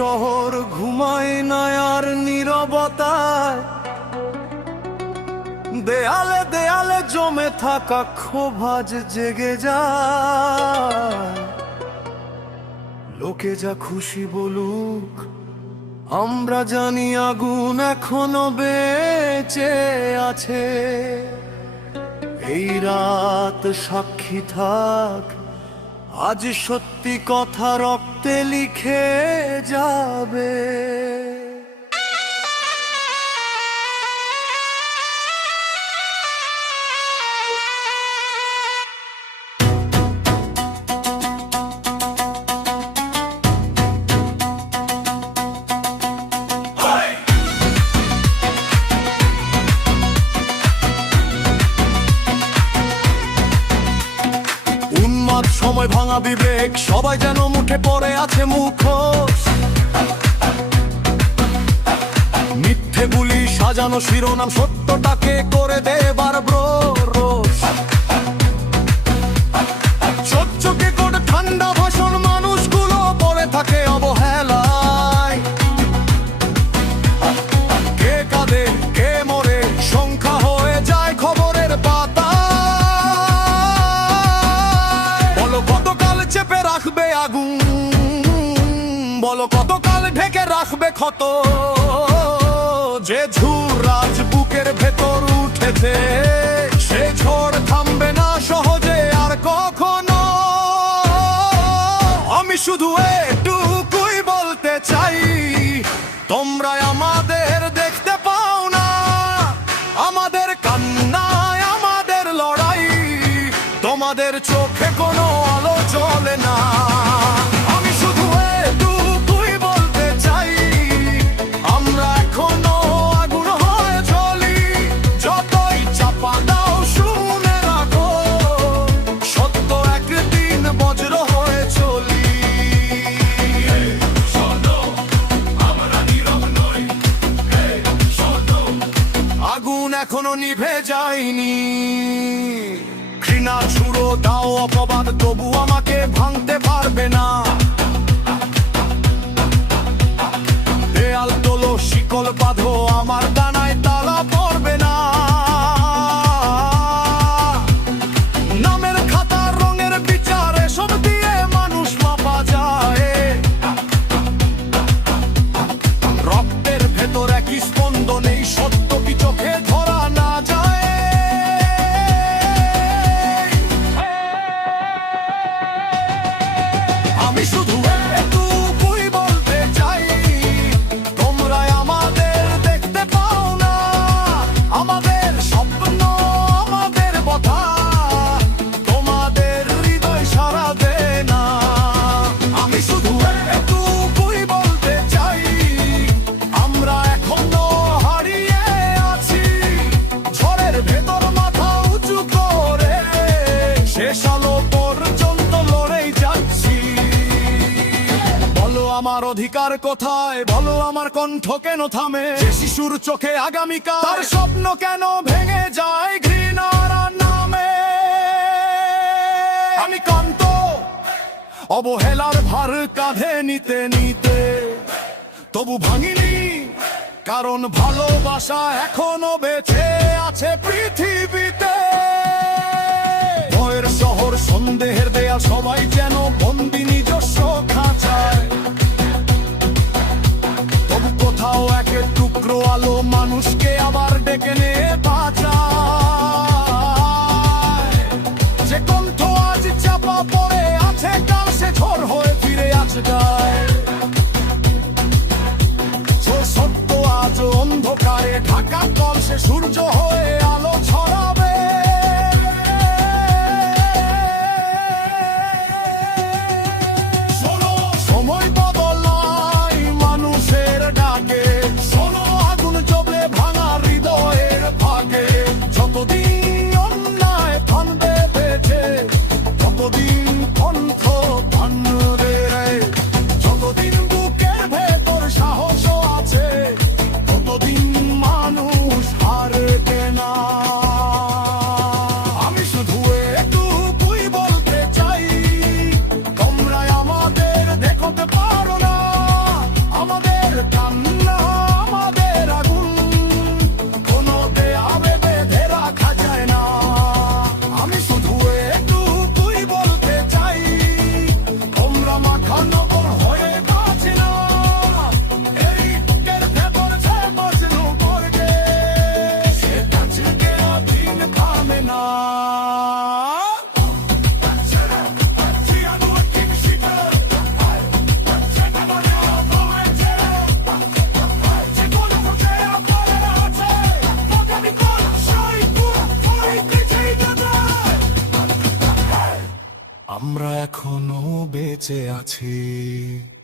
শহর ঘুমায় না আর নীরবতায়, দেয়ালে দেয়ালে জমে থাকা ক্ষোভ আজ জেগে যায়। লোকে যা খুশি বলুক, আমরা জানি আগুন এখনো বেঁচে আছে। এই রাত সাক্ষী থাক, আজ সত্যি কথা রক্তে লিখে যাবে। সময় ভাঙা বিবেক, সবাই যেন মুঠে পড়ে আছে মুখোশ। মিথ্যে বুলি সাজানো শিরোনাম সত্যটাকে করে দেবার রোষ। চকচকে করে ঠান্ডা ভাষণ মানুষগুলো পড়ে থাকে অবহেলায়। কে কাঁদে কে মরে সংখ্যা হয়ে যায় খবরের পাতা। কতকাল চেপে রাখবে আগুন, বলো কতকাল ঢেকে রাখবে ক্ষত। যে ঝড় আজ বুকের ভেতর উঠেছে, সে ঝড় থামবে না সহজে আর কখনো। আমি শুধু এটুকুই বলতে চাই, তোমরা আমাদের দেখতে পাও না, আমাদের কান্নায় আমাদের লড়াই। তোমাদের চোখে কোনো আলো জ্বলে না। আমি শুধু এটুকুই বলতে চাই, আমরা এখনো আগুন হয়ে জ্বলি। যতই চাপা দাও শুনে রাখো, সত্য একদিন বজ্র হয়ে চলি। আগুন এখনো নিভে যায়নি। ঘৃণা ছুড়ো দাও অপবাদ, তবু আমাকে ভাঙতে পারবে না। দেয়াল তোলো শিকল বাঁধো, আমার ডানায় তালা পড়বে না। নামের খাতা রঙের বিচার এসব দিয়ে মানুষ মাপা যায়। রক্তের ভেতর একই স্পন্দন, এই সত্য কি চোখে ধরা না যায়। আমি শুধু এটুকুই বলতে চাই, তোমরা আমাদের দেখতে পাও না, আমাদের স্বপ্ন আমাদের কথা তোমাদের হৃদয় সাড়া দেয় না। আমি শুধু এটুকুই বলতে চাই, আমরা এখনো হারিয়ে আছি। ঝড়ের ভেতর মাথা উঁচু করে শেষ আলো পর্যন্ত লড়েই যাচ্ছি। বলো আমার অধিকার কোথায়, বলো আমার কণ্ঠ কেন থামে। যে শিশুর চোখে আগামীকাল, তার স্বপ্ন কেন ভেঙে যায় ঘৃণার নামে। আমি ক্লান্ত অবহেলার ভার কাঁধে নিতে নিতে, তবু ভাঙিনি, কারণ ভালোবাসা এখনো বেঁচে আছে পৃথিবীতে। ভয়ের শহর সন্দেহের দেয়াল, সবাই যেন বন্দি নিজস্ব খাঁচায়। তবু কোথাও এক টুকরো আলো মানুষকে আবার ডেকে নিয়ে বাঁচায়। যে কণ্ঠ আজ চাপা পড়ে আছে, কাল সে ঝড় হয়ে ফিরে আসবে। সত্য আজ অন্ধকারে ঢাকা, কল সে সূর্য হয়ে আলো ছড়াবে। সময় বদলায় মানুষের ডাকে, শোনো আগুন জ্বলে ভাঙা হৃদয়ের ভাগে। যতদিন অন্যায় থামবে বেঁচে, ততদিন কণ্ঠ থামবে। যতদিন বুকের ভেতর সাহস আছে, ততদিন মানুষ হারবে না। বেঁচে আছি।